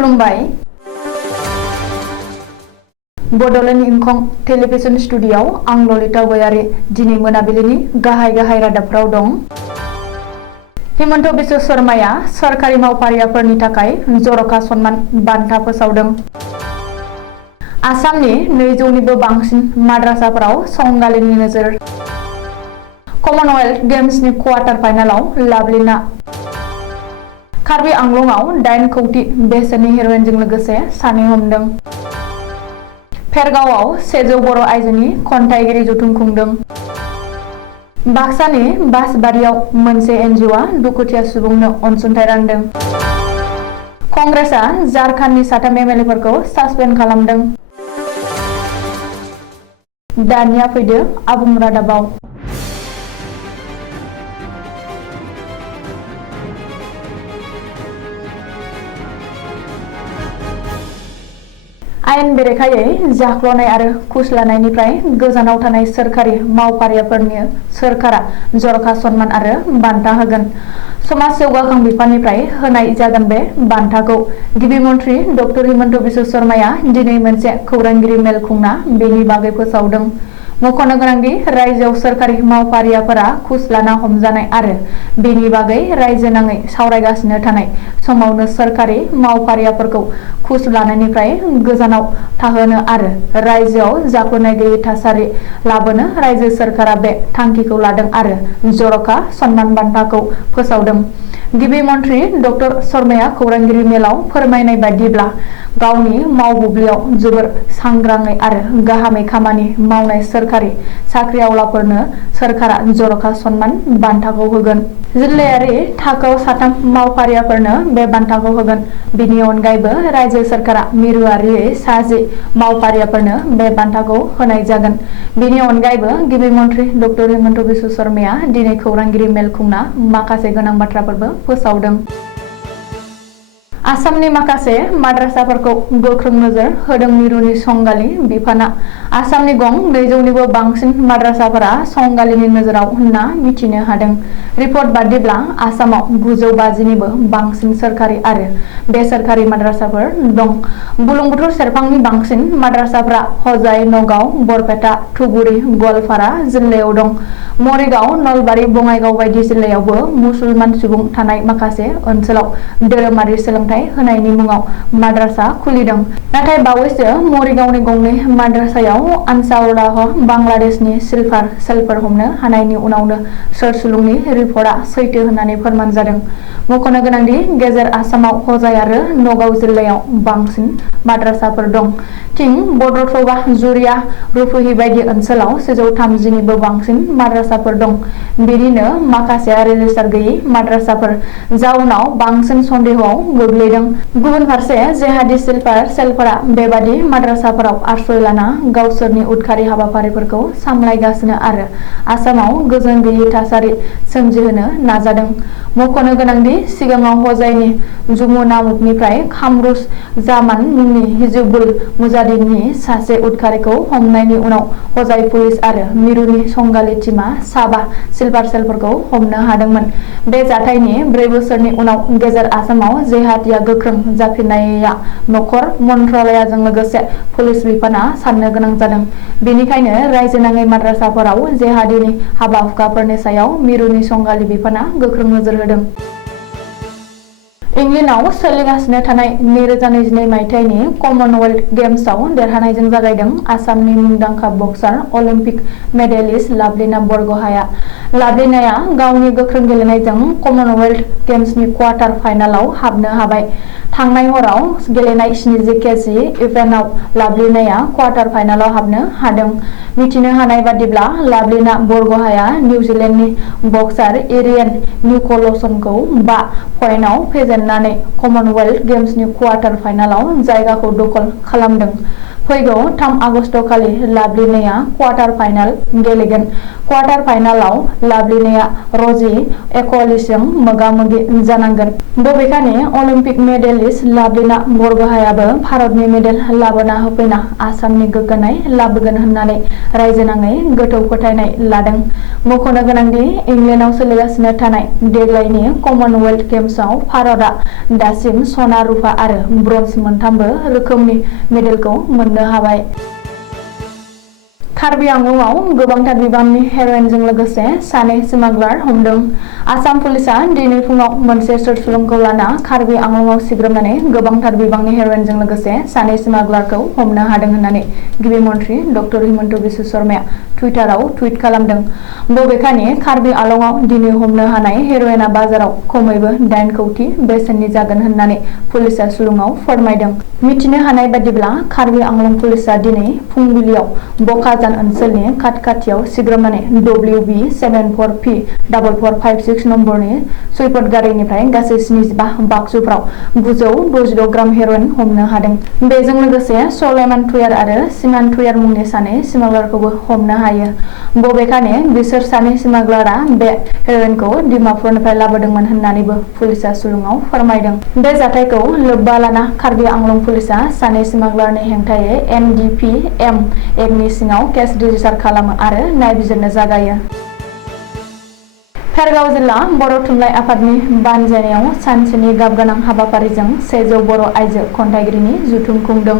खुलुमबाय। बड'लेण्ड इंखं टेलिभिजन स्टुडिय'आव आं ललिता गयारी दिनै मोनाबिलिनि गाहाय रादाबफोराव दं। हिमन्त बिश्व शर्माया सरकारि मावफारियाफोरनि थाखाय जर'खा सन्मान बान्था फोसावदों। आसामनि 200निबो बांसिन माद्रासाफोराव संगालिनि नोजोर। कमनवेल्थ गेम्सनि क्वार्टार फाइनालाव लाभलिना। कार्बि आंलंआव 8 कौटि बेसेननि हेर'इनजों लोगोसे सानै हमदों। फेरगावआव 100 बर' आइजोनि खन्थाइगिरि जथुम खुंदों। बाक्सानि बासबारियाव मोनसे एनजिअ'आ दुखुथिया सुबुंनो अनसुंथाइ रानदों। कंग्रेसआ झारखान्डनि 3 एमएलएफोरखौ सासपेन्ड खालामदों। दानिया फैदो आबुं रादाबाव। आयेन बेरेखायै जाख्ल'नाय आरो घुस लानायनिफ्राय गोजानाव थानाय सोरखारि मावफारियाफोरनो सोरखारा जर'खा सन्मान आरो बान्था होगोन। समाज जौगाखां बिफाननिफ्राय होनाय जागोन। बे बान्थाखौ गिबि मन्थ्रि डक्टर हिमन्त बिश्व शर्माया दिनै मोनसे खौरांगिरि मेल खुंना बेनि बागै फोसावदों। मख'नो गोनांदि रायजोआव सोरखारि मावफारियाफोरा घुस लाना हमजानाय आरो बेनि बागै रायजो नाङै सावरायगासिनो थानाय समावनो सोरखारि मावफारियाफोरखौ घुस लानायनिफ्राय गोजानाव थाहोनो आरो रायजोआव जाख्ल'नाय गैयै थासारि लाबोनो रायजो सोरखारा बे थांखिखौ लादों आरो जर'खा सन्मान बान्थाखौ फोसावदों। गिबि मन्थ्रि डक्टर शर्माया खौरांगिरि मेलाव फोरमायनाय बायदिब्ला गावनि मावबुब्लियाव जोबोर सांग्राङै आरो गाहामै खामानि मावनाय सोरखारि साख्रिआवलाफोरनो सोरखारा जर'खा सन्मान बान्थाखौ होगोन। जिल्लायारि थाखोआव 3 मावफारियाफोरनो बे बान्थाखौ होगोन। बिनि अनगायैबो रायजो सोरखारा मिरुआरियै 10 मावफारियाफोरनो बे बान्थाखौ होनाय जागोन। बेनि अनगायैबो गिबि मन्थ्रि डक्टर हिमन्त बिश्व शर्माया दिनै खौरांगिरि मेल खुंना माखासे गोनां बाथ्राफोरबो फोसावदों। आसामनि माखासे माद्रासाफोरखौ गोख्रों नोजोर होदों मिरुनि संगालि बिफाना। आसामनि गं 200निबो बांसिन माद्रासाफोरा संगालिनि नोजोराव होनना मिथिनो हादों। रिपर्ट बादिब्ला आसामाव 950निबो बांसिन सोरखारि आरो बेसरकारि माद्रासाफोर दं। बुरलुंबुथुर सेरफांनि बांसिन माद्रासाफोरा हजाय, नगाव, बरपेटा, धुबुरी, गवालपारा जिल्लायाव दं। मरिगाव, नलबारि, बङाइगाव बायदि जिल्लायावबो मुसलमान सुबुं थानाय माखासे ओनसोलाव धोरोमारि सोलोंथाइ होनायनि मुङाव माद्रासा खुलिदों। नाथाय बावैसो मरिगावनि गंनै माद्रासायाव आनसारुल्लाह बांलादेशनि स्लिपार सेलफोर हमनो हानायनि उनावनो सोर सुलुंनि रिपर्टआ सैथो होननानै फोरमान जादों। मख'नो गोनांदि गेजेर आसामाव हजाय आरो नगाव जिल्लायाव बांसिन माद्रासाफोर दं। थिं बड'थबा, जुरिया, रुपहि बायदि ओनसोलाव 130निबो बांसिन माद्रासाफोर दं। बेनिनो माखासेया रेजिस्टार गैयै माद्रासाफोर, जाउनाव बांसिन सन्देहआव गोग्लैदों। गुबुन फारसे जेहादी स्लिपार सेलफोरा बेबादि माद्रासाफोराव आश्रय लाना गावसोरनि उदखारि हाबाफारिफोरखौ सामलायगासिनो आरो आसामाव गोजोन गैयै थासारि सोमजिहोनो नाजादों। मख'नो गोनांदि सिगाङाव हजायनि जमुनामुखनिफ्राय कामरुज जामान मुंनि हिजबुल मुजाहिदीननि सासे उदखारिखौ हमनायनि उनाव हजाय पुलिस आरो मिरुनि संगालि टीमआ साबा स्लिपार सेलफोरखौ हमनो हादोंमोन। बे जाथायनि 4 बोसोरनि उनाव गेजेर आसामाव जेहादीआ गोख्रों जाफिननाया नखर मन्त्रालयजों लोगोसे पुलिस बिफानआ साननो गोनां जादों। बेनिखायनो रायजोनाङै माद्रासाफोराव जेहादीनि हाबा-हुखाफोरनि सायाव मिरुनि संगालि बिफानआ गोख्रों नोजोर होदों। इंलेन्डआव सोलिगासिनो थानाय 2022 मायथाइनि कमनवेल्थ गेम्सआव देरहानायजों जागायदों आसामनि मुंदांखा बक्सार अलिम्पिक मेडेलिस्ट लाभलिना बरग'हाया। लाभलिनाया गावनि गोख्रों गेलेनायजों कमनवेल्थ गेम्सनि क्वार्टार फाइनालाव हाबनो हाबाय। थांनाय हराव गेलेनाय 70 केजि इभेन्टआव लाभलिनाया क्वार्टार फाइनालाव हाबनो हादों। मिथिनो हानाय बादिब्ला लाभलिना बरग'हाया निउजिलेन्डनि बक्सार एरियन निक'लसनखौ 5 पइन्टआव फेजेननानै कमनवेल्थ गेम्सनि क्वार्टार फाइनालाव जायगाखौ दखल खालामदों। फैगौ 3 आगस्ट खालि लाभलिनाया क्वार्टार फाइनाल गेलेगोन। क्वार्टार फाइनालाव लाभलिनाया र'जी एकलिसजों मोगा-मोगि जानांगोन। बबेखानि अलिम्पिक मेडेलिस्ट लाभलिना बरग'हायाबो भारतनि मेडेल लाबोना होफैना आसामनि गोग्गानाय लाबोगोन होननानै रायजोनाङै गोथौ फोथायनाय लादों। मख'नो गोनांदि इंलेन्डआव सोलिगासिनो थानाय देग्लायनि कमनवेल्थ गेम्सआव भारतआ दासिम सना, रुफा आरो ब्रन्ज मोनथामबो रोखोमनि मेडेलखौ मोननो हाबाय। कार्बि आंलंआव गोबांथार बिबांनि हेर'इनजों लोगोसे सानै स्मागलार हमदों। आसाम पुलिसआ दिनै फुङाव मोनसे सोरस्लुंखौ लाना कार्बि आंलंआव सिग्रोमनानै गोबांथार बिबांनि हेर'इनजों लोगोसे सानै स्मागलारखौ हमनो हादों होननानै गिबि मन्थ्रि डक्टर हिमन्त बिश्व शर्माया टुइटाराव टुइट खालामदों। बबेखानि कार्बि आंलंआव दिनै हमनो हानाय हेर'इनआ बाजाराव खमैबो 8 कौटि बेसेननि जागोन होननानै पुलिसआ सुलुङाव फोरमायदों। मिथिनो हानाय बादिब्ला कार्बि आंलं पुलिसआ दिनै फुंबिलियाव बकाजान ओनसोलनि खाथियाव सिग्रोमनानै WB74P4456 नम्बरनि सुइपट गारिनिफ्राय गासै 75 बाक्सुफ्राव 966 ग्राम हेर'इन हमनो हादों। बेजों लोगोसे सलेमान तुयार आरो सिमान तुयार मुंनि सानै स्मागलारखौबो हमनो हायो। बबेखानि बिसोर सानै स्मागलारआ बे हेर'इनखौ डिमापुरनिफ्राय लाबोदोंमोन होननानैबो पुलिसआ सुलुङाव फोरमायदों। बे जाथायखौ लोब्बा लाना कार्बि आंलं पुलिसआ सानै स्मागलारनि हेंथायै NDPM एक्टनि सिङाव केस रेजिस्टार खालामो आरो नायबिजिरनो जागायो। फेरगाव जिल्ला बर' थुनलाइ आफादनि बानजायनायाव सानसेनि गाबगोनां हाबाफारिजों 100 बर' आइजो खन्थाइगिरिनि जथुम खुंदों।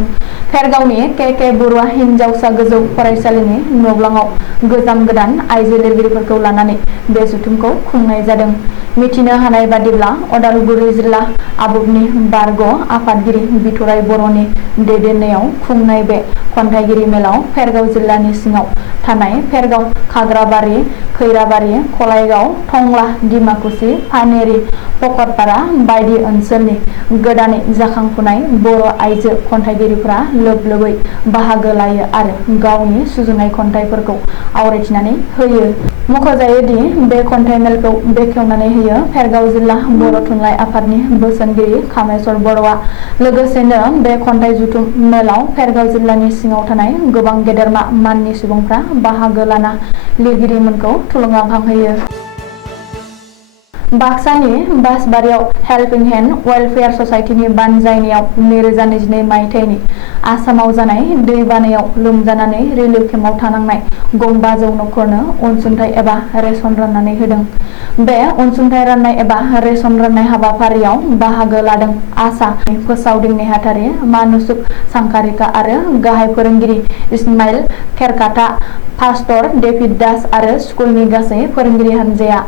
फेरगावनि के बरुवा हिनजावसा गोजौ फरायसालिनि न'ब्लाङाव गोजाम गोदान आइजो लिरगिरिफोरखौ लानानै बे जथुमखौ खुंनाय जादों। मिथिनो हानाय बादिब्ला अदालगुरि जिल्ला आबुबनि बारग' आफादगिरि बिथराय बर'नि दैदेननायाव खुंनाय बे खन्थाइगिरि मेलाव फेरगाव जिल्लानि सिङाव थानाय फेरगाव, खाग्राबारि, खैराबारि, खलायगाव, टंला, डिमाकुसि, पानेरि, पकतपारा बायदि ओनसोलनि गोदानै जाखांफुनाय बर' आइजो खन्थाइगिरिफोरा लोब लोबै बाहागो लायो आरो गावनि सुजुनाय खन्थाइफोरखौ आवरायथिनानै होयो। मख'जायोदि बे खन्थाइ मेलखौ बेखेवनानै होयो फेरगाव जिल्ला बर' थुनलाइ आफादनि बोसोनगिरि कामेस्वर बर'आ। लोगोसेनो बे खन्थाइ जथुम मेलाव फेरगाव जिल्लानि सिङाव थानाय गोबां गेदेरमा माननि सुबुंफ्रा बाहागो लाना लिरगिरिमोनखौ थुलुंगाखांहोयो। बाक्सानि बासबारियाव हेल्पिं हेन्ड वेलफेयार ससाइटिनि बानजायनायाव 2022 मायथाइनि आसामाव जानाय दैबानायाव लोमजानानै रिलिफ केम्पआव थानांनाय गं 500 नखरनो अनसुंथाइ एबा रेशन राननानै होदों। बे अनसुंथाइ राननाय एबा रेशन राननाय हाबाफारियाव बाहागो लादों आसा फोसावदिं नेहाथारि, मानुसुक सांखारिका आरो गाहाय फोरोंगिरि इस्माइल खेरखाता, पास्टर डेभिड दास आरो स्कुलनि गासै फोरोंगिरि हानजाया।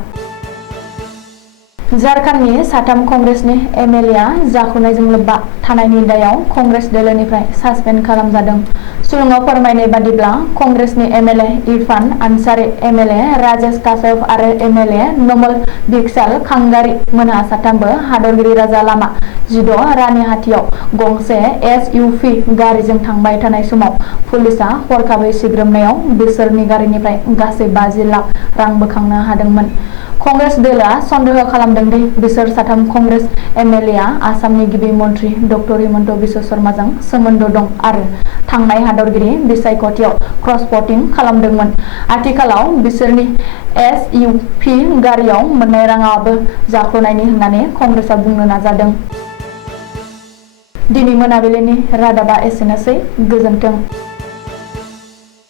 झारखन्डनि साथाम कंग्रेसनि एमएलएआ जाखुनायजों लोब्बा थानायनि दायाव कंग्रेस दोलोनिफ्राय सासपेन्ड खालामजादों। सुलुङाव फोरमायनाय बादिब्ला कंग्रेसनि एमएलए इरफान आनसारी, एमएलए राजेश काश्यप आरो एमएलए नमल भिकसाल खांगारी मोनहा साथामबो हादरगिरि राजा लामा 16 रानीहाटीयाव गंसे SUV गारिजों थांबाय थानाय समाव पुलिसआ हरखाबै सिग्रोमनायाव बिसोरनि गारिनिफ्राय गासै 50 लाख रां बोखांनो हादोंमोन। कंग्रेस दोलोआ सन्देह खालामदों दि बिसोर साथाम कंग्रेस एमएलएआ आसामनि गिबि मन्थ्रि डक्टर हिमन्त बिश्व शर्माजों सोमोन्दो दं आरो थांनाय हादरगिरि बिसायख'थियाव क्रस भटिं खालामदोंमोन। आथिखालाव बिसोरनि SUV गारियाव मोन्नाय राङाबो जाख्ल'नायनि होननानै कंग्रेसआ बुंनो नाजादों। दिनै मोनाबिलिनि रादाबा एसेनोसै। गोजोन्थों।